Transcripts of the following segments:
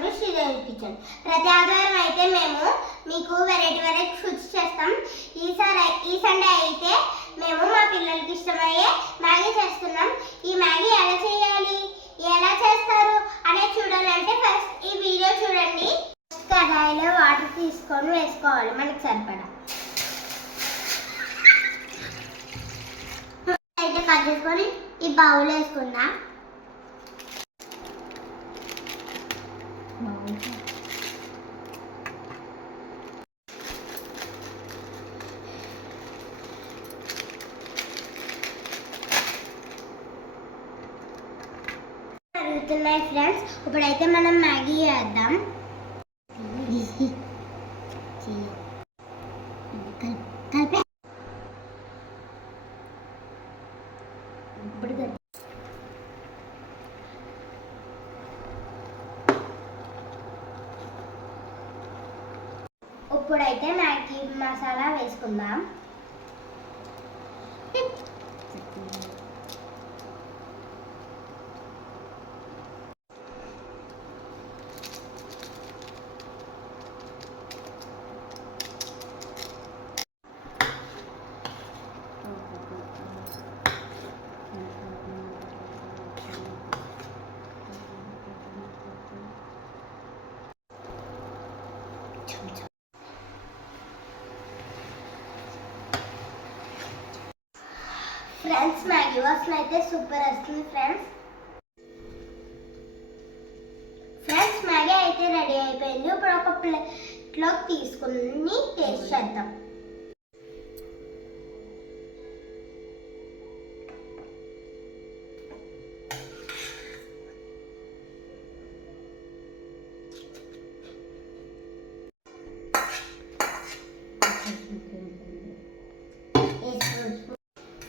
Welcome to Sridevi కిచెన్. ప్రతి ఆదివారం అయితే మేము మీకు వెరైటీ ఫుడ్స్ చేస్తాం. ఈ సండే అయితే మేము మా పిల్లలకి ఇష్టమయ్యే మ్యాగీ చేస్తున్నాం. ఈ మ్యాగీ ఎలా చేయాలి, ఎలా చేస్తారు అనేది చూడాలంటే ఫస్ట్ ఈ వీడియో చూడండి. కడాయిలో వాటర్ తీసుకొని వేసుకోవాలి మనకి సరిపడా. అయితే కట్ చేసుకొని ఈ బౌల్ వేసుకుందాం. జరుగుతున్నాయి ఫ్రెండ్స్. ఇప్పుడైతే మనం మ్యాగీ చేద్దాం. ఇప్పుడైతే మ్యాగీ మసాలా వేసుకుందాం. ఫ్రెండ్స్ మ్యాగీ వాసన అయితే సూపర్ వస్తుంది ఫ్రెండ్స్ మ్యాగీ అయితే రెడీ అయిపోయింది. ఇప్పుడు ఒక ప్లేట్లోకి తీసుకుని టేస్ట్ చేద్దాం.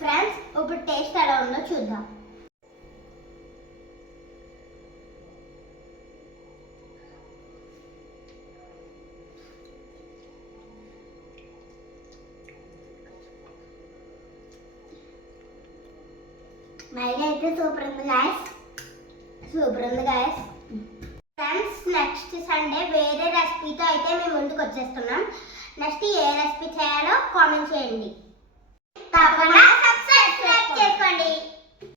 ఫ్రెండ్స్ ఇప్పుడు టేస్ట్ ఎలా ఉందో చూద్దాం. మ్యాగీ అయితే సూపర్ ఉంది గాయస్. ఫ్రెండ్స్ నెక్స్ట్ సండే వేరే రెసిపీతో అయితే మేము ముందుకు వచ్చేస్తున్నాం. నెక్స్ట్ ఏ రెసిపీ చేయాలో కామెంట్ చేయండి. తప్పకుండా సబ్స్క్రైబ్ చేసుకోండి.